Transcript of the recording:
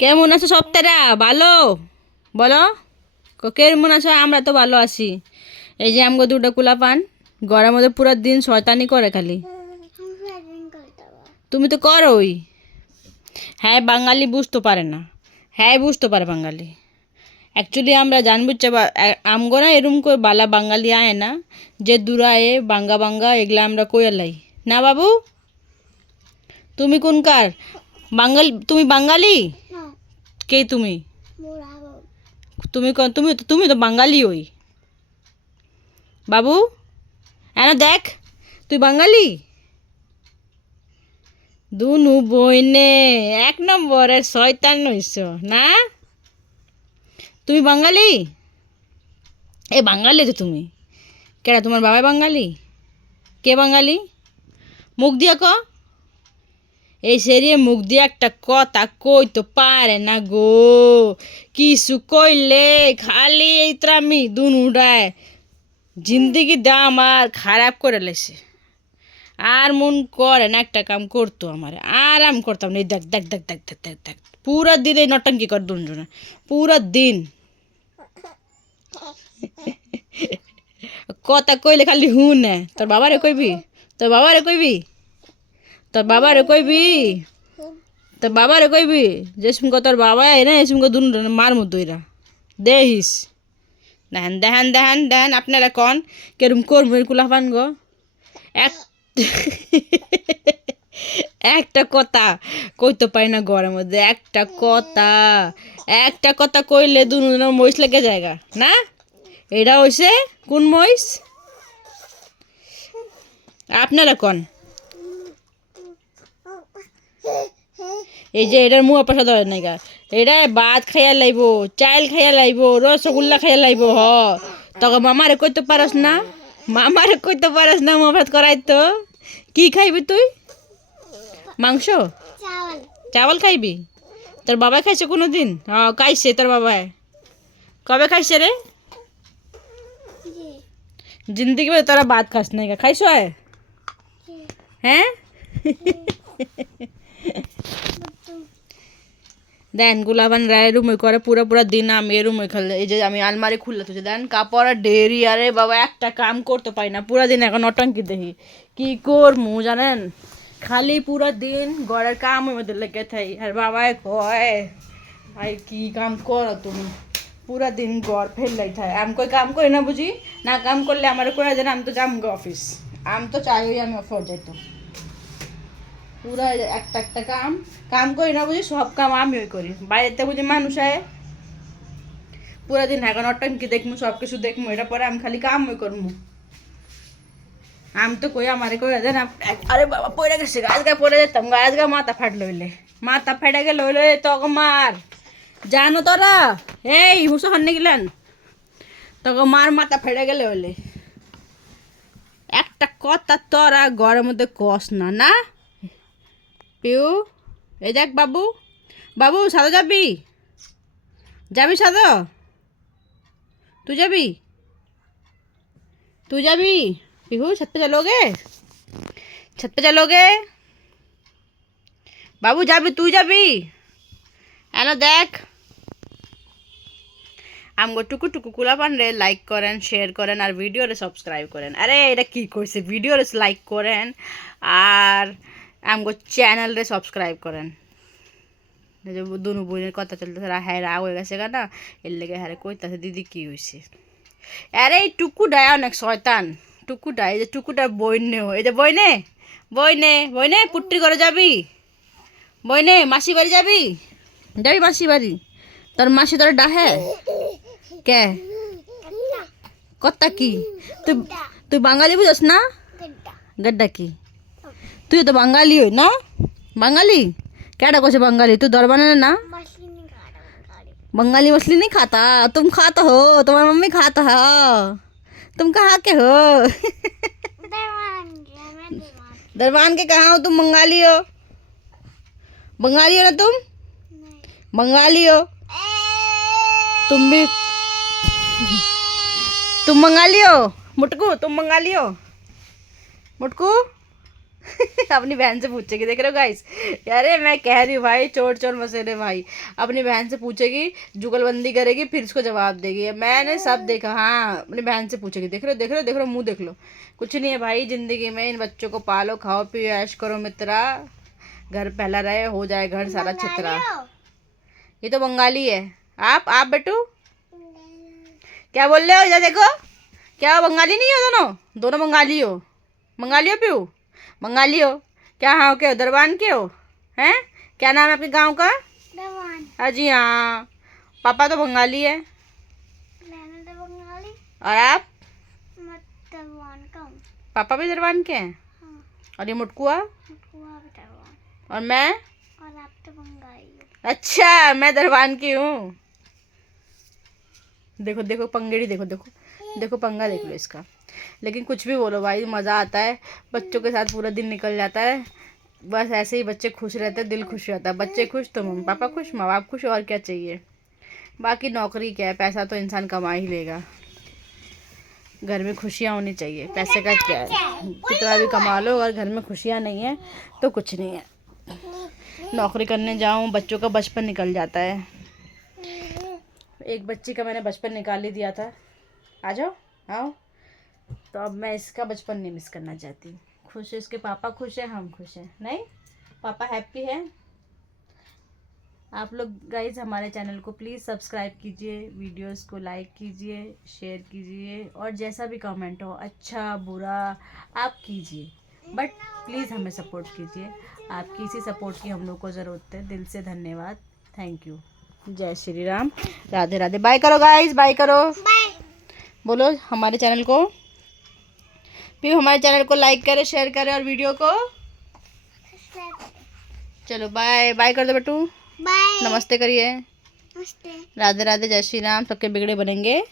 কেমন আছো সপ্তাহরা? ভালো বলো। কেমন আছো? আমরা তো ভালো আছি। এই যে আমগো দুটো কুলা পান ঘরের মধ্যে পুরো দিন শয়তানি করে খালি। তুমি তো করোই। হ্যাঁ, বাঙালি বুঝতে পারে না। হ্যাঁ, বুঝতে পারে বাঙালি। অ্যাকচুয়ালি আমরা জানবুঝছে আমগো না এরম করে বালা বাঙালি আয় না, যে দূরায়ে বাঙ্গা বাঙ্গা এগুলা আমরা কইয়ালাই না বাবু। তুমি কোনকার বাঙালি? তুমি বাঙালি? কে তুমি? তুমি তো বাঙালি ওই বাবু। এনা দেখ, তুই বাঙালি। দুনু বইনে এক নম্বরের শয়তান হইছ না। তুমি বাঙালি? এ বাঙালি তো তুমি। কেডা তোমার বাবা বাঙালি? কে বাঙালি? মুখ দিয়া ক। এই সেরিয়ে মুখ দিয়ে একটা কথা কইতে পারে না গো। কিছু কইলে খালি এইত্রামি দুনুডায় জিন্দিগি দা আমার খারাপ করে লেছে। আর মন করে না একটা কাম করতো আমার, আরাম করতাম না। এই দেখ দেখ দেখ দেখ দেখ দেখ দেখ পুরা দিন এই নটঙ্কি কর দুজনে পুরা দিন। কথা কইলে খালি হুনে। তোর বাবারে কইবি? তোর বাবারে কইবি? তোর বাবারে কইবি? তোর বাবারে কইবি যে সুমক তোর বাবা এনে সুমক দুন মার মধ্যইরা দেহিস। দেখেন দেখেন দেখেন দেখেন আপনারা কন কেরম করবো কুলা পান গো। এক একটা কথা কইতে পাই না ঘরের মধ্যে। একটা কথা কইলে দুনো মহিষ লেগে জায়গা না। এটা হইছে কোন মহিষ? আপনারা কন। এই যে এটার মুখ পাশা ধরে নাই গা। এটা ভাত খাইয়া লাইব, চাল খাইয়া লাইব, রসগোল্লা খাইয়া লাইব। তখন মামারে কইতে পারস না? মামারে কইতে পারস না মা ভাত করাই তো? কি খাইবি তুই? মাংস? চাওয়াল খাইবি? তোর বাবা খাইছে কোনো দিন? খাইছে তোর বাবায়। কবে খাইছে রে? জিন্দিগি তোরা ভাত খাস নাই গা, খাইছ? হ্যাঁ দেন গুলাবান রায় রুমই করে পুরো পুরো দিন আমি রুমই খেলে। এই যে আমি আলমারি খুললে তুই দেন কাপড় ডেরি। আরে বাবা একটা কাম করতে পারি না পুরা দিন। এখন নটঙ্কি দেখি কি করমু জানেন? খালি পুরা দিন ঘরের কামের মধ্যে লেগে থাই। আর বাবাই কয় ভাই কি কাম করো তুমি? পুরা দিন ঘর ফেললাই থাই। আমি কই কাম করি না বুঝি? না কাম করলে আমার করে দেন, আমি তো যাম গো অফিস। আমি তো চাই আমি অফিস যাইতো। পুরা একটা একটা কাম কাম করি না বুঝি? সব কাম আমি ওই করি। বাইরেতে বুঝি মানুষ আয় পুরা দিন এখন অটঙ্কি দেখমু, সব কিছু দেখমু। এটা পরে আমি খালি কাম ওই করমু। আমি তো কই আমারে করে দেন। আরে বাবা পড়ে গেছে, আজকে পড়ে যেতাম গা। আজকে মাথা ফাট লইলে, মাথা ফেটে গেলে হইলে তখন মার জানো তোরা। এই হুসো হান্নে গেলেন তখন মার মাথা ফেটে গেলে হইলে একটা কথা তোরা ঘরের মধ্যে কস না না। পিউ এই দেখ বাবু, বাবু সাদা যাবি? যাবি সাদা? তুই যাবি? তুই যাবি? पिहू छत पे चलोगे? छत पे चलोगे? बाबू যাবি? তুই যাবি? হ্যালো দেখ আমগো টুকু টুকু কুলা পান্ডে লাইক করেন, শেয়ার করেন আর ভিডিওরে সাবস্ক্রাইব করেন। আরে এটা কি কইছে? ভিডিওরে লাইক করেন আর আমগো চ্যানেলরে সাবস্ক্রাইব করেন। এই যে দুনু বোনের কথা চলতেছে, হ্যাঁ রাগ হয়ে গেছে না এর লেগে। হ্যাঁ কইতাছে দিদি কি হয়েছে? আরে এই টুকুডায় অনেক শয়তান। টুকুটা এই যে টুকুটার বইনে, এই যে বইনে বইনে বইনে পুট্টির ঘরে যাবি? বইনে মাসি বাড়ি যাবি? যাবি মাসি বাড়ি? তোর মাসি তোর ডাহে কে? কত্তা কি? তুই তুই বাঙালি বুঝস না? গড্ডা কি? তুই তো বাঙালি হই না? বাঙালি কেডা কছে বাঙালি? তুই দরবানে না? बंगाली मछली नहीं खाता? तुम खाता हो? तुम्हारी मम्मी खाता है? तुम कहाँ के हो? दरबान के कहाँ हो तुम? बंगाली हो? बंगाली हो ना तुम? बंगाली हो तुम भी? तुम बंगाली हो मुटकू? तुम बंगाली हो मुटकू? अपनी बहन से पूछेगी, देख रहे हो गाइस। अरे मैं कह रही हूँ भाई, चोर चोर मसेरे भाई। अपनी बहन से पूछेगी, जुगलबंदी करेगी, फिर उसको जवाब देगी। मैंने सब देखा। हाँ, अपनी बहन से पूछेगी। देख रहे हो, देख रहे हो, देख रहे हो, मुंह देख लो। कुछ नहीं है भाई जिंदगी में, इन बच्चों को पालो, खाओ पियो, ऐश करो मित्रा। घर पहला रहे, हो जाए घर सारा चित्रा। ये तो बंगाली है। आप बेटू क्या बोल रहे हो? इधर देखो। क्या हो, बंगाली नहीं हो? दोनों दोनों बंगाली हो? बंगाली हो प्यू? बंगाली हो क्या? हाँ के हो, दरबान के हो? हैं? क्या नाम है आपके गांव का? दरबान। हाँ जी हाँ। पापा तो बंगाली है। मैंने तो बंगाली। और आप? मैं दरबान का हूँ। पापा भी दरबान के हैं? हाँ। और ये मुटकुआ? मुटकुआ भी दरबान। और मैं? और आप तो बंगाली हो। अच्छा, मैं दरबान की हूँ। देखो देखो पंगेड़ी, देखो देखो देखो, पंगा देख लो इसका। लेकिन कुछ भी बोलो भाई, मज़ा आता है। बच्चों के साथ पूरा दिन निकल जाता है। बस ऐसे ही बच्चे खुश रहते हैं, दिल खुश रहता है। बच्चे खुश तो मम्मी पापा खुश, माँ बाप खुश, और क्या चाहिए। बाकी नौकरी क्या है, पैसा तो इंसान कमा ही लेगा। घर में खुशियाँ होनी चाहिए, पैसे का क्या है। कितना भी कमा लो, अगर घर में खुशियाँ नहीं है तो कुछ नहीं है। नौकरी करने जाऊँ, बच्चों का बचपन निकल जाता है। एक बच्ची का मैंने बचपन निकाल ही दिया था। आ जाओ, आओ। तो अब मैं इसका बचपन नहीं मिस करना चाहती। खुश है, इसके पापा खुश है, हम खुश हैं। नहीं, पापा हैप्पी है। आप लोग गाइज हमारे चैनल को प्लीज़ सब्सक्राइब कीजिए, वीडियोस को लाइक कीजिए, शेयर कीजिए, और जैसा भी कमेंट हो, अच्छा बुरा, आप कीजिए, बट प्लीज़ हमें सपोर्ट कीजिए। आपकी इसी सपोर्ट की हम लोग को ज़रूरत है। दिल से धन्यवाद। Thank you. जय श्री राम, राधे राधे। बाय करो गाइज, बाय करो। बोलो हमारे चैनल को, फिर हमारे चैनल को लाइक करें, शेयर करें, और वीडियो को चलो बाय बाय कर दो बेटू। बाय। नमस्ते करिए। नमस्ते। राधे राधे, जय श्री राम। सबके बिगड़े बनेंगे।